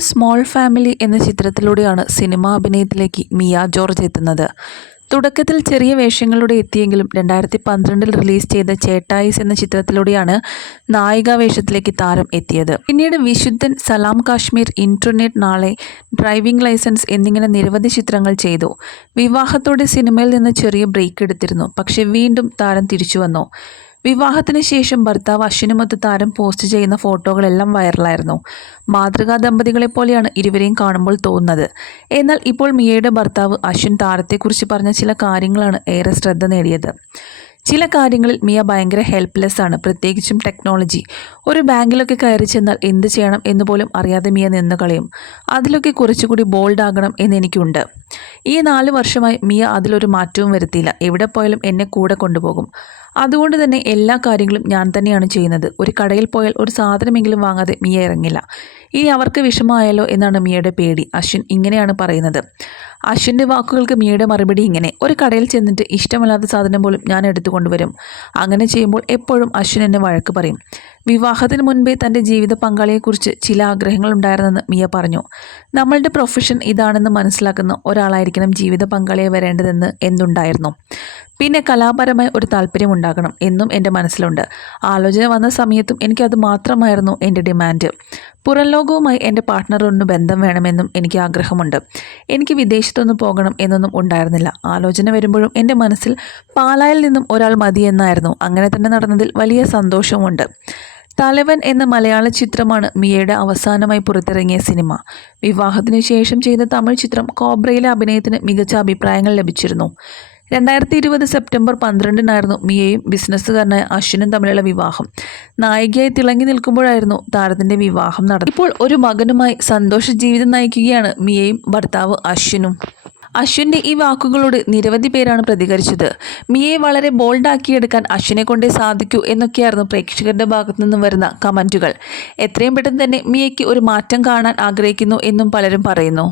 Small family എന്ന ചിത്രത്തിലൂടെയാണ് cinema അഭിനയത്തിലേക്ക് Miya George എത്തുന്നത്. തുടക്കത്തിൽ ചെറിയ വേഷങ്ങളുടെ എത്തിയെങ്കിലും രണ്ടായിരത്തി പന്ത്രണ്ടിൽ റിലീസ് ചെയ്ത ചേട്ടായിസ് എന്ന ചിത്രത്തിലൂടെയാണ് നായികാ വേഷത്തിലേക്ക് താരം എത്തിയത്. പിന്നീട് വിശുദ്ധൻ സലാം കാശ്മീർ ഇന്റർനെറ്റ് നാളെ ഡ്രൈവിംഗ് ലൈസൻസ് എന്നിങ്ങനെ നിരവധി ചിത്രങ്ങൾ ചെയ്തു. വിവാഹത്തോടെ സിനിമയിൽ നിന്ന് ചെറിയ ബ്രേക്ക് എടുത്തിരുന്നു. പക്ഷേ വീണ്ടും താരം തിരിച്ചു വന്നു വിവാഹത്തിന് ശേഷം ഭർത്താവ് അശ്വിനുമൊത്ത് താരം പോസ്റ്റ് ചെയ്യുന്ന ഫോട്ടോകളെല്ലാം വൈറലായിരുന്നു. മാതൃകാ ദമ്പതികളെ പോലെയാണ് ഇരുവരെയും കാണുമ്പോൾ തോന്നുന്നത്. എന്നാൽ ഇപ്പോൾ മിയയുടെ ഭർത്താവ് അശ്വിൻ താരത്തെക്കുറിച്ച് പറഞ്ഞ ചില കാര്യങ്ങളാണ് ഏറെ ശ്രദ്ധ നേടിയത്. ചില കാര്യങ്ങളിൽ മിയ ഭയങ്കര ഹെൽപ്ലെസ് ആണ്. പ്രത്യേകിച്ചും ടെക്നോളജി ഒരു ബാങ്കിലൊക്കെ കയറി ചെന്നാൽ എന്ത് ചെയ്യണം എന്ന് പോലും അറിയാതെ മിയ നിന്ന് കളയും. അതിലൊക്കെ കുറച്ചുകൂടി ബോൾഡ് ആകണം എന്നെനിക്കുണ്ട് ഈ നാല് വർഷമായി മിയ അതിലൊരു മാറ്റവും വരുത്തിയില്ല. എവിടെ പോയാലും എന്നെ കൂടെ കൊണ്ടുപോകും. അതുകൊണ്ട് തന്നെ എല്ലാ കാര്യങ്ങളും ഞാൻ തന്നെയാണ് ചെയ്യുന്നത്. ഒരു കടയിൽ പോയാൽ ഒരു സാധനമെങ്കിലും വാങ്ങാതെ മിയ ഇറങ്ങില്ല. ഇനി അവർക്ക് വിഷമമായാലോ എന്നാണ് മിയയുടെ പേടി. അശ്വിൻ ഇങ്ങനെയാണ് പറയുന്നത്. അശ്വിന്റെ വാക്കുകൾക്ക് മിയയുടെ മറുപടി ഇങ്ങനെ. ഒരു കടയിൽ ചെന്നിട്ട് ഇഷ്ടമല്ലാത്ത സാധനം പോലും ഞാൻ എടുത്തു കൊണ്ടുവരും. അങ്ങനെ ചെയ്യുമ്പോൾ എപ്പോഴും അശ്വിൻ എന്നെ വഴക്ക് പറയും. വിവാഹത്തിന് മുൻപേ തന്റെ ജീവിത പങ്കാളിയെക്കുറിച്ച് ചില ആഗ്രഹങ്ങൾ ഉണ്ടായിരുന്നെന്ന് മിയ പറഞ്ഞു. നമ്മളുടെ പ്രൊഫഷൻ ഇതാണെന്ന് മനസ്സിലാക്കുന്ന ഒരാളായിരിക്കണം ജീവിത പങ്കാളിയെ വരേണ്ടതെന്ന് എന്തുണ്ടായിരുന്നു? പിന്നെ കലാപരമായി ഒരു താല്പര്യം ഉണ്ടാകണം എന്നും എന്റെ മനസ്സിലുണ്ട്. ആലോചന വന്ന സമയത്തും എനിക്കത് മാത്രമായിരുന്നു എന്റെ ഡിമാൻഡ്. പുറം ലോകവുമായി എന്റെ പാർട്ട്ണറൊന്ന് ബന്ധം വേണമെന്നും എനിക്ക് ആഗ്രഹമുണ്ട്. എനിക്ക് വിദേശത്തൊന്നും പോകണം എന്നൊന്നും ഉണ്ടായിരുന്നില്ല. ആലോചന വരുമ്പോഴും എന്റെ മനസ്സിൽ പാലായിൽ നിന്നും ഒരാൾ മതിയെന്നായിരുന്നു. അങ്ങനെ തന്നെ നടന്നതിൽ വലിയ സന്തോഷമുണ്ട് തലവൻ എന്ന മലയാള ചിത്രമാണ് മിയയുടെ അവസാനമായി പുറത്തിറങ്ങിയ സിനിമ. വിവാഹത്തിന് ശേഷം ചെയ്ത തമിഴ് ചിത്രം കോബ്രയിലെ അഭിനയത്തിന് മികച്ച അഭിപ്രായങ്ങൾ ലഭിച്ചിരുന്നു. രണ്ടായിരത്തി ഇരുപത് സെപ്റ്റംബർ പന്ത്രണ്ടിനായിരുന്നു മിയയും ബിസിനസ്സുകാരനായ അശ്വിനും തമ്മിലുള്ള വിവാഹം. നായികയായി തിളങ്ങി നിൽക്കുമ്പോഴായിരുന്നു താരത്തിന്റെ വിവാഹം നടന്നത്. ഇപ്പോൾ ഒരു മകനുമായി സന്തോഷ ജീവിതം നയിക്കുകയാണ് മിയയും ഭർത്താവ് അശ്വിനും. അശ്വിന്റെ ഈ വാക്കുകളോട് നിരവധി പേരാണ് പ്രതികരിച്ചത്. മിയയെ വളരെ ബോൾഡാക്കിയെടുക്കാൻ അശ്വിനെ കൊണ്ടേ സാധിക്കൂ എന്നൊക്കെയായിരുന്നു പ്രേക്ഷകരുടെ ഭാഗത്തു നിന്നും വരുന്ന കമന്റുകൾ എത്രയും പെട്ടെന്ന് തന്നെ മിയയ്ക്ക് ഒരു മാറ്റം കാണാൻ ആഗ്രഹിക്കുന്നു എന്നും പലരും പറയുന്നു.